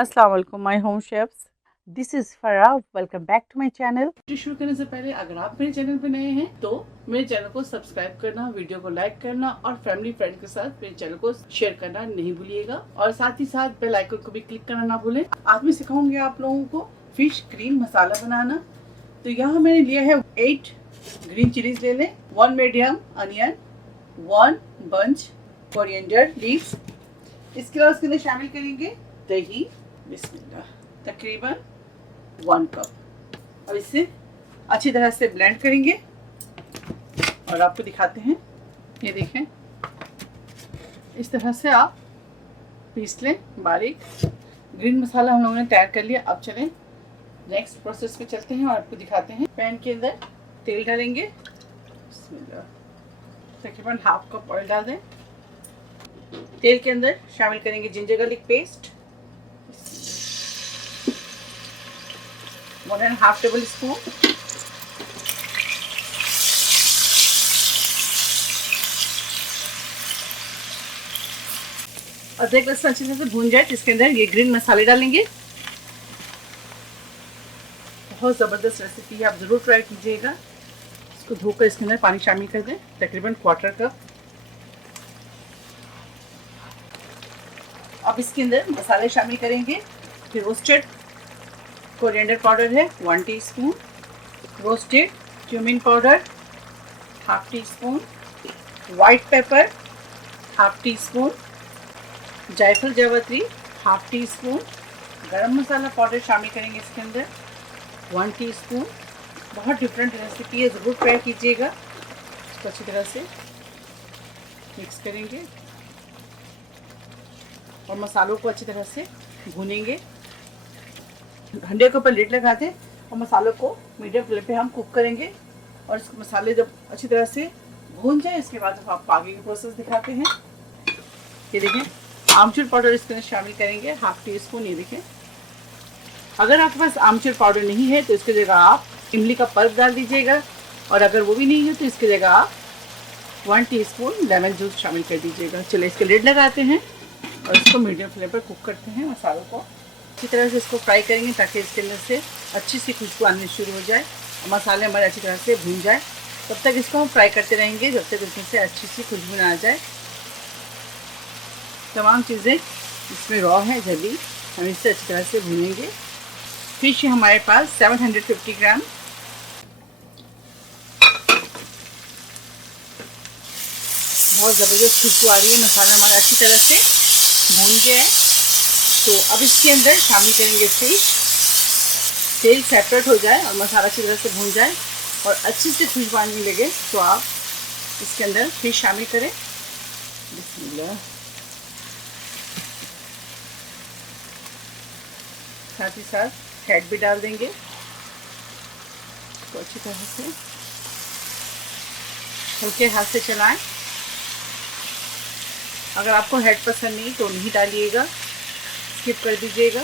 अस्सलाम वालेकुम my home chefs, this is Farah. Welcome back to my channel. शुरू करने से पहले अगर आप मेरे चैनल पे नए हैं तो मेरे चैनल को सब्सक्राइब करना, वीडियो को लाइक करना और फैमिली फ्रेंड के साथ मेरे चैनल को शेयर करना नहीं भूलिएगा। और साथ ही साथ बेल आइकन को भी क्लिक करना ना भूलें। आज मैं सिखाऊंगी आप लोगों को फिश ग्रीन मसाला बनाना। तो यहाँ मैंने लिया है 8 ग्रीन चिलीज ले लें, 1 medium onion, 1 bunch coriander leaves. इसके बाद उसके अंदर शामिल करेंगे दही, बिस्मिल्लाह, तकरीबन 1 कप। और इसे अच्छी तरह से ब्लेंड करेंगे और आपको दिखाते हैं। ये देखें, इस तरह से आप पीस लें बारीक। ग्रीन मसाला हम लोगों ने तैयार कर लिया। अब चलें नेक्स्ट प्रोसेस पे चलते हैं और आपको दिखाते हैं। पैन के अंदर तेल डालेंगे, बिस्मिल्लाह, तकरीबन 1/2 कप ऑयल डाल दें। तेल के अंदर शामिल करेंगे ginger garlic paste, 1.5 table spoon. अदरक लहसुन अच्छे से भून जाए तो इसके अंदर ये ग्रीन मसाले डालेंगे। बहुत ज़बरदस्त रेसिपी है, आप ज़रूर ट्राई कीजिएगा। इसको धोकर इसके अंदर पानी शामिल कर दें, तकरीबन 1/4 कप। अब इसके अंदर मसाले शामिल करेंगे। फिर रोस्टेड कोरिएंडर पाउडर है 1 teaspoon, roasted cumin powder 1/2 teaspoon, white paper 1/2 teaspoon, जायफल जावित्री 1/2 टीस्पून, गरम मसाला पाउडर शामिल करेंगे इसके अंदर 1 टीस्पून। बहुत डिफरेंट रेसिपी है, ज़रूर ट्राई कीजिएगा। इसको अच्छी तरह से मिक्स करेंगे और मसालों को अच्छी तरह से भूनेंगे। हंडे के ऊपर लिड लगा दें और मसालों को मीडियम फ्लेम पे हम कुक करेंगे। और इस मसाले जब अच्छी तरह से भून जाए इसके बाद आप आगे की प्रोसेस दिखाते हैं। ये देखें, आमचूर पाउडर इसके अंदर शामिल करेंगे 1/2 टीस्पून। ये देखें, अगर आपके पास आमचूर पाउडर नहीं है तो इसकी जगह आप इमली का पल्प डाल दीजिएगा। और अगर वो भी नहीं है तो इसकी जगह आप 1 टीस्पून लेमन जूस शामिल कर दीजिएगा। चलिए इसके लिड लगाते हैं और इसको मीडियम फ्लेम पर कुक करते हैं। मसालों को अच्छी तरह से इसको फ्राई करेंगे ताकि इसके अंदर से अच्छी सी खुशबू आनी शुरू हो जाए और मसाले हमारे अच्छी तरह से भून जाए। तब तक इसको हम फ्राई करते रहेंगे जब तक इसमें से अच्छी सी खुशबू ना आ जाए। तमाम चीज़ें इसमें रॉ है, जल्दी हम इसे अच्छी तरह से भूनेंगे। फिश हमारे पास 750 ग्राम। बहुत ज़बरदस्त खुशबू आ रही है, मसाला हमारा अच्छी तरह से भून गया है। तो अब इसके अंदर शामिल करेंगे फिश। तेल सेपरेट हो जाए और मसाला अच्छी तरह से भून जाए और अच्छी से खुशबू आने लगे तो आप इसके अंदर फिश शामिल करें। बिस्मिल्लाह। साथ ही साथ हेड भी डाल देंगे। तो अच्छी तरह से हल्के हाथ से चलाएं। अगर आपको हेड पसंद नहीं तो नहीं डालिएगा, स्किप कर दीजिएगा।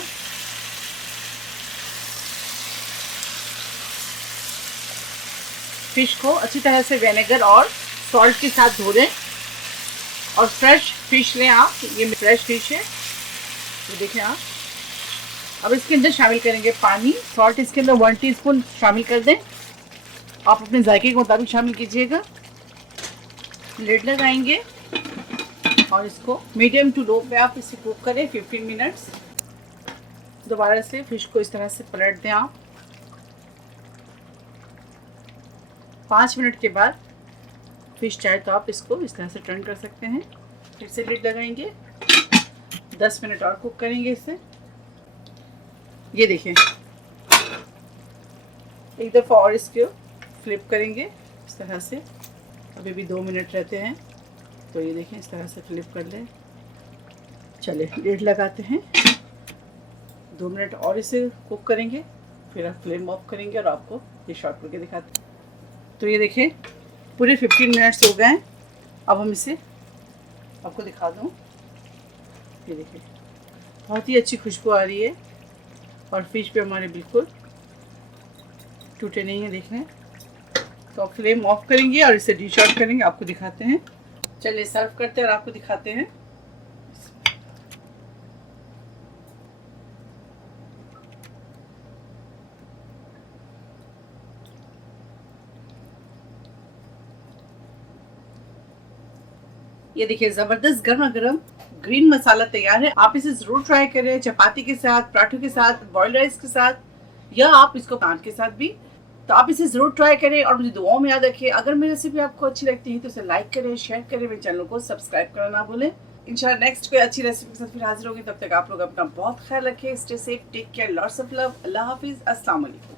फिश को अच्छी तरह से विनेगर और सॉल्ट के साथ धो दें और फ्रेश फिश लें आप। ये फ्रेश फिश है, ये देखें आप। अब इसके अंदर शामिल करेंगे पानी। सॉल्ट इसके अंदर 1 टीस्पून शामिल कर दें, आप अपने जायके के मुताबिक शामिल कीजिएगा। लिड लगाएंगे और इसको मीडियम टू लो पे आप इसे कुक करें 15 मिनट्स। दोबारा से फिश को इस तरह से पलट दें आप। 5 मिनट के बाद फिश चाहे तो आप इसको इस तरह से टर्न कर सकते हैं। फिर से लिड लगाएंगे, 10 मिनट और कुक करेंगे इसे। ये देखें, एक दफ़ा और इसको फ्लिप करेंगे इस तरह से। अभी भी 2 मिनट रहते हैं, तो ये देखें इस तरह से फ्लिप कर लें। चलिए लिड लगाते हैं, 2 मिनट और इसे कुक करेंगे, फिर आप फ्लेम ऑफ करेंगे और आपको ये शॉर्ट करके दिखाते हैं। तो ये देखें पूरे 15 मिनट्स हो गए हैं। अब हम इसे आपको दिखा दूँ। ये देखें बहुत ही अच्छी खुशबू आ रही है और फिश पे हमारे बिल्कुल टूटे नहीं है। देख रहे हैं, तो आप फ्लेम ऑफ करेंगे और इसे डिश आउट करेंगे। आपको दिखाते हैं, चलिए सर्व करते हैं और आपको दिखाते हैं। ये देखिए जबरदस्त गर्मा गर्म ग्रीन मसाला तैयार है। आप इसे जरूर ट्राई करें, चपाती के साथ, पराठों के साथ, बॉइल्ड राइस के साथ, या आप इसको नान के साथ भी। तो आप इसे जरूर ट्राई करें और मुझे दुआओं में याद रखिए। अगर मेरी रेसिपी आपको अच्छी लगती है तो इसे लाइक करें, शेयर करें, मेरे चैनल को सब्सक्राइब करना ना भूलें। इंशाल्लाह नेक्स्ट कोई अच्छी रेसिपी के साथ फिर हाजिर होगी। तब तक आप लोग अपना बहुत ख्याल रखें। Stay safe, take care, lots of love. अल्लाह हाफिज, अस्सलाम वालेकुम।